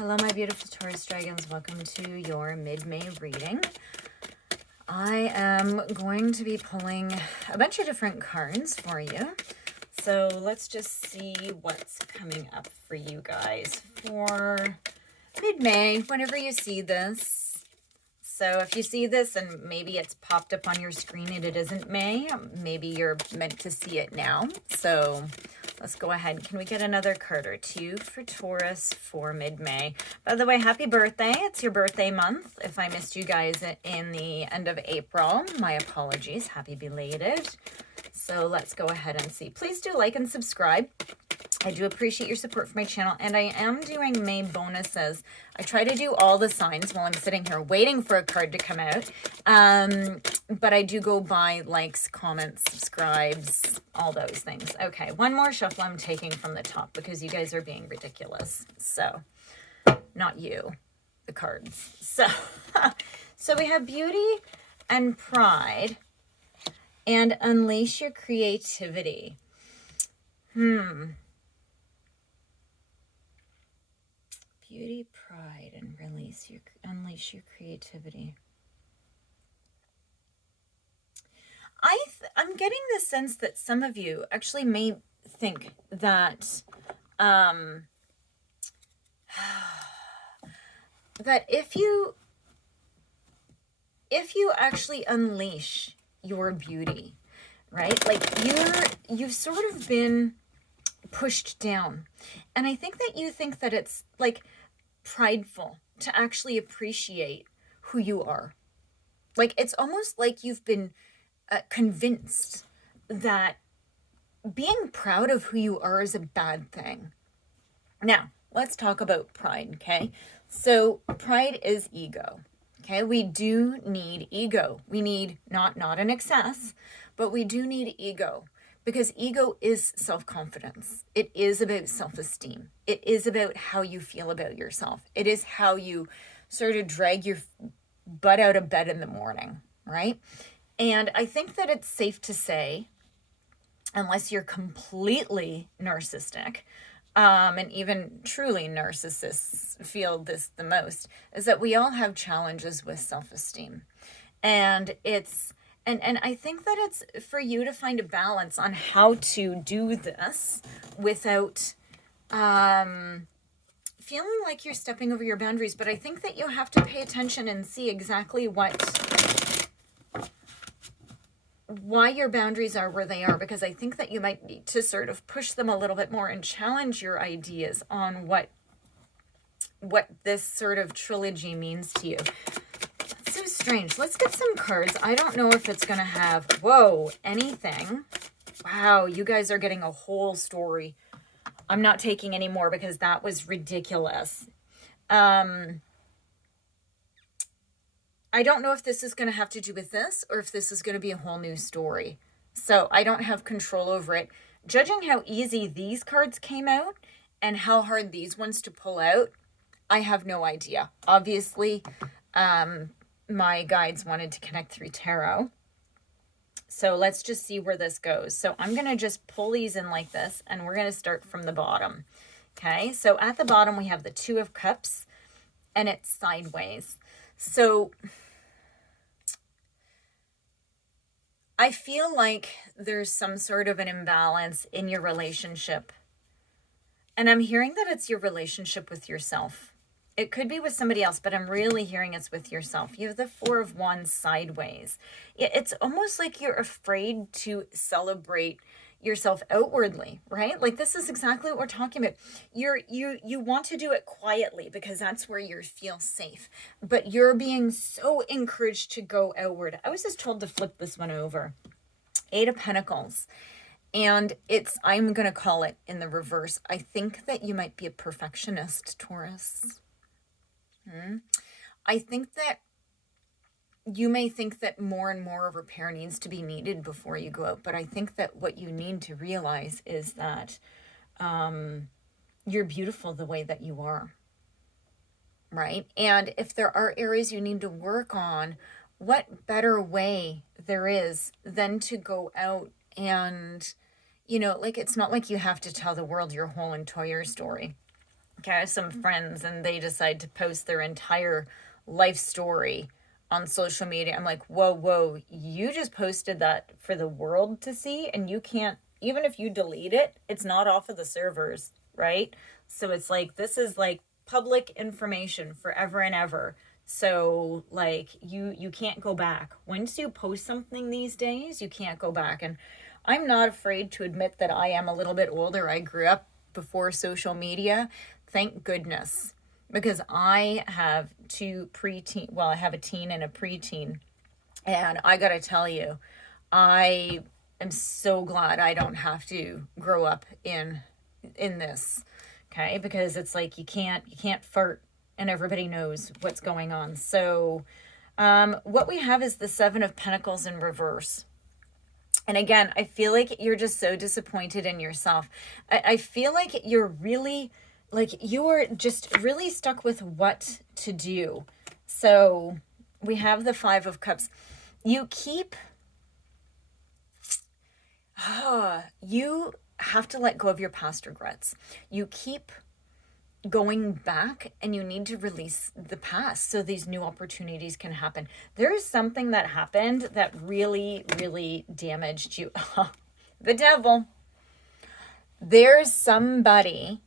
Hello, my beautiful Taurus dragons. Welcome to your mid-May reading. I am going to be pulling a bunch of different cards for you. So let's just see what's coming up for you guys for mid-May, whenever you see this. So if you see this and maybe it's popped up on your screen and it isn't May, maybe you're meant to see it now. So let's go ahead. Can we get another card or two for Taurus for mid-May? By the way, happy birthday. It's your birthday month. If I missed you guys in the end of April, my apologies. Happy belated. So let's go ahead and see. Please do like and subscribe. I do appreciate your support for my channel, and I am doing May bonuses. I try to do all the signs while I'm sitting here waiting for a card to come out, but I do go by likes, comments, subscribes, all those things. Okay, one more shuffle I'm taking from the top because you guys are being ridiculous. So, not you, the cards. So, so we have Beauty and Pride and Unleash Your Creativity. Beauty, pride, and unleash your creativity. I'm getting the sense that some of you actually may think that that if you actually unleash your beauty, right? Like you've sort of been pushed down. And I think that you think that it's like prideful to actually appreciate who you are. Like it's almost like you've been convinced that being proud of who you are is a bad thing. Now, let's talk about pride, okay? So pride is ego, okay? We do need ego. We need not an excess, but we do need ego. Because ego is self-confidence. It is about self-esteem. It is about how you feel about yourself. It is how you sort of drag your butt out of bed in the morning, right? And I think that it's safe to say, unless you're completely narcissistic, and even truly narcissists feel this the most, is that we all have challenges with self-esteem. And it's And I think that it's for you to find a balance on how to do this without feeling like you're stepping over your boundaries. But I think that you have to pay attention and see exactly why your boundaries are where they are, because I think that you might need to sort of push them a little bit more and challenge your ideas on what this sort of trilogy means to you. So strange. Let's get some cards. I don't know if it's going to have, anything. Wow, you guys are getting a whole story. I'm not taking any more because that was ridiculous. I don't know if this is going to have to do with this or if this is going to be a whole new story. So I don't have control over it. Judging how easy these cards came out and how hard these ones to pull out, I have no idea. Obviously, my guides wanted to connect through tarot. So let's just see where this goes. So I'm going to just pull these in like this, and we're going to start from the bottom. Okay, so at the bottom we have the Two of Cups, and it's sideways. So I feel like there's some sort of an imbalance in your relationship. And I'm hearing that it's your relationship with yourself. It could be with somebody else, but I'm really hearing it's with yourself. You have the Four of Wands sideways. It's almost like you're afraid to celebrate yourself outwardly, right? Like this is exactly what we're talking about. You want to do it quietly because that's where you feel safe, but you're being so encouraged to go outward. I was just told to flip this one over. Eight of Pentacles. And I'm going to call it in the reverse. I think that you might be a perfectionist, Taurus. I think that you may think that more and more of repair needs to be needed before you go out. But I think that what you need to realize is that you're beautiful the way that you are. Right? And if there are areas you need to work on, what better way there is than to go out and, like, it's not like you have to tell the world your whole entire story. Okay, I have some friends and they decide to post their entire life story on social media. I'm like, whoa, whoa, you just posted that for the world to see, and you can't, even if you delete it, it's not off of the servers, right? So it's like, this is like public information forever and ever. So like you can't go back. Once you post something these days, you can't go back. And I'm not afraid to admit that I am a little bit older. I grew up before social media. Thank goodness. Because I have two preteen, well, I have a teen and a preteen. And I got to tell you, I am so glad I don't have to grow up in this. Okay? Because it's like you can't fart and everybody knows what's going on. So what we have is the Seven of Pentacles in reverse. And again, I feel like you're just so disappointed in yourself. I feel like you're really, like you're just really stuck with what to do. So we have the Five of Cups. You keep, you have to let go of your past regrets. You keep going back and you need to release the past so these new opportunities can happen. There's something that happened that really, really damaged you. The devil. There's somebody,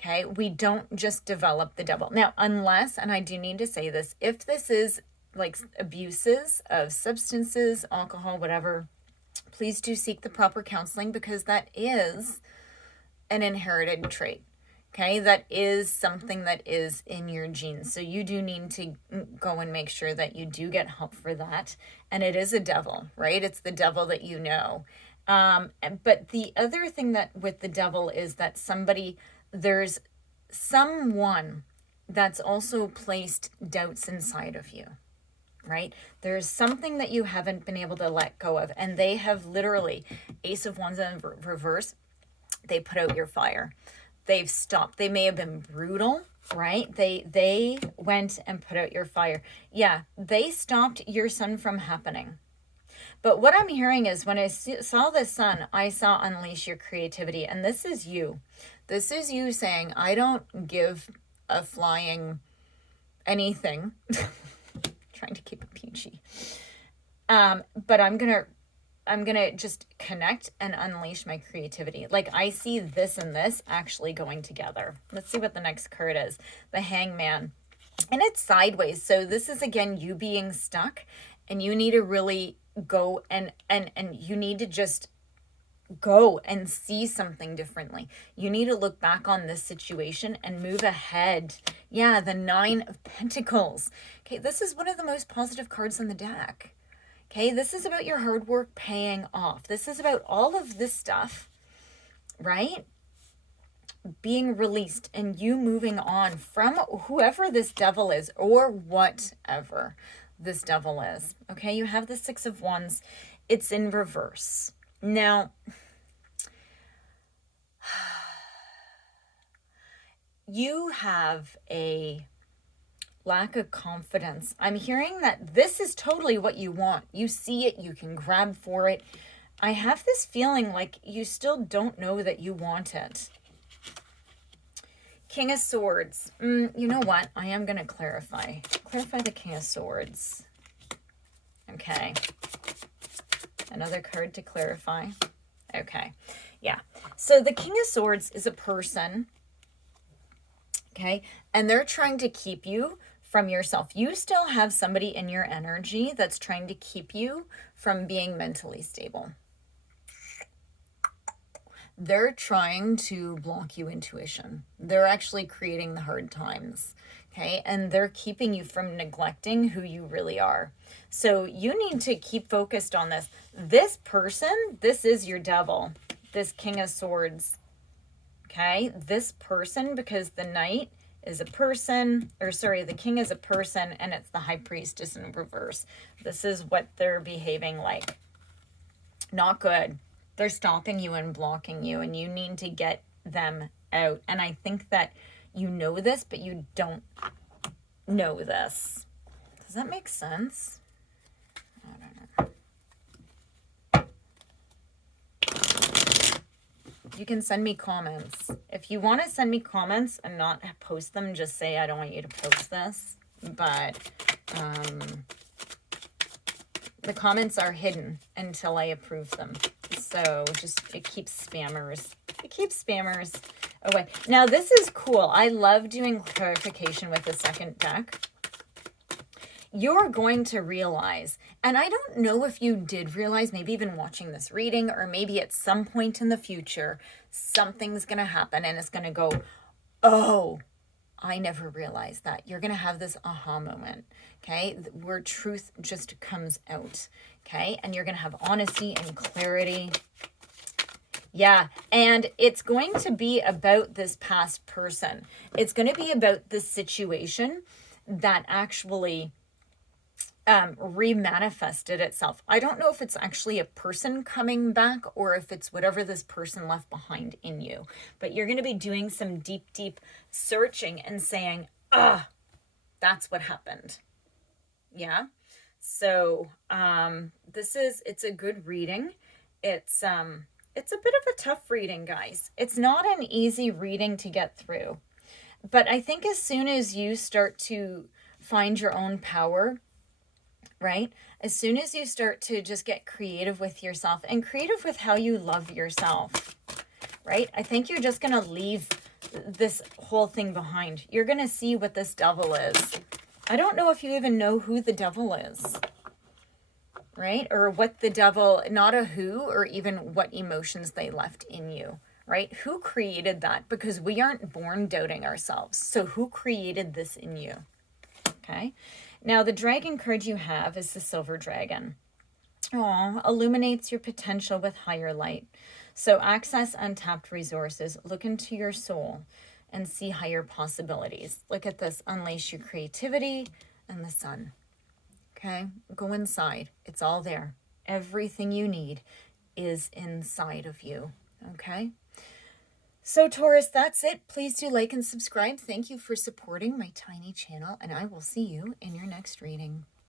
okay? We don't just develop the devil. Now, unless, and I do need to say this, if this is like abuses of substances, alcohol, whatever, please do seek the proper counseling because that is an inherited trait. Okay, that is something that is in your genes. So you do need to go and make sure that you do get help for that. And it is a devil, right? It's the devil that you know. But the other thing that with the devil is that there's someone that's also placed doubts inside of you, right? There's something that you haven't been able to let go of. And they have literally, Ace of Wands in reverse, they put out your fire. They've stopped. They may have been brutal, right? They went and put out your fire. Yeah, they stopped your sun from happening. But what I'm hearing is when I saw the sun, I saw unleash your creativity. And this is you. This is you saying, I don't give a flying anything. Trying to keep it PG. But I'm gonna just connect and unleash my creativity. Like I see this and this actually going together. Let's see what the next card is. The Hangman. And it's sideways. So this is again you being stuck and you need to really go and you need to just go and see something differently. You need to look back on this situation and move ahead. Yeah, the Nine of Pentacles. Okay, this is one of the most positive cards on the deck. Okay, this is about your hard work paying off. This is about all of this stuff, right? Being released and you moving on from whoever this devil is or whatever this devil is. Okay, you have the Six of Wands. It's in reverse. Now, you have a lack of confidence. I'm hearing that this is totally what you want. You see it, you can grab for it. I have this feeling like you still don't know that you want it. King of Swords. You know what? I am going to clarify. Clarify the King of Swords. Okay. Another card to clarify. Okay. Yeah. So the King of Swords is a person. Okay. And they're trying to keep you from yourself. You still have somebody in your energy that's trying to keep you from being mentally stable. They're trying to block you intuition. They're actually creating the hard times. Okay. And they're keeping you from neglecting who you really are. So you need to keep focused on this. This person, this is your devil. This King of Swords. Okay. This person, because the Knight is a person, or sorry, the King is a person and it's the High Priestess in reverse. This is what they're behaving like. Not good. They're stopping you and blocking you and you need to get them out. And I think that you know this, but you don't know this. Does that make sense? I don't know. You can send me comments. If you want to send me comments and not post them, just say, I don't want you to post this. But the comments are hidden until I approve them. So just, it keeps spammers. It keeps spammers away. Now, this is cool. I love doing clarification with the second deck. You're going to realize, and I don't know if you did realize, maybe even watching this reading, or maybe at some point in the future, something's going to happen and it's going to go, oh, I never realized that. You're going to have this aha moment, okay, where truth just comes out, okay, and you're going to have honesty and clarity. Yeah, and it's going to be about this past person. It's going to be about this situation that actually remanifested itself. I don't know if it's actually a person coming back or if it's whatever this person left behind in you. But you're going to be doing some deep, deep searching and saying, that's what happened. Yeah. So it's a good reading. It's a bit of a tough reading, guys. It's not an easy reading to get through. But I think as soon as you start to find your own power, right? As soon as you start to just get creative with yourself and creative with how you love yourself, right? I think you're just going to leave this whole thing behind. You're going to see what this devil is. I don't know if you even know who the devil is, right? Or what the devil, not a who, or even what emotions they left in you, right? Who created that? Because we aren't born doubting ourselves. So who created this in you? Okay. Now, the dragon card you have is the silver dragon. Illuminates your potential with higher light. So access untapped resources. Look into your soul and see higher possibilities. Look at this. Unleash your creativity and the sun. Okay. Go inside. It's all there. Everything you need is inside of you. Okay. So Taurus, that's it. Please do like and subscribe. Thank you for supporting my tiny channel, and I will see you in your next reading.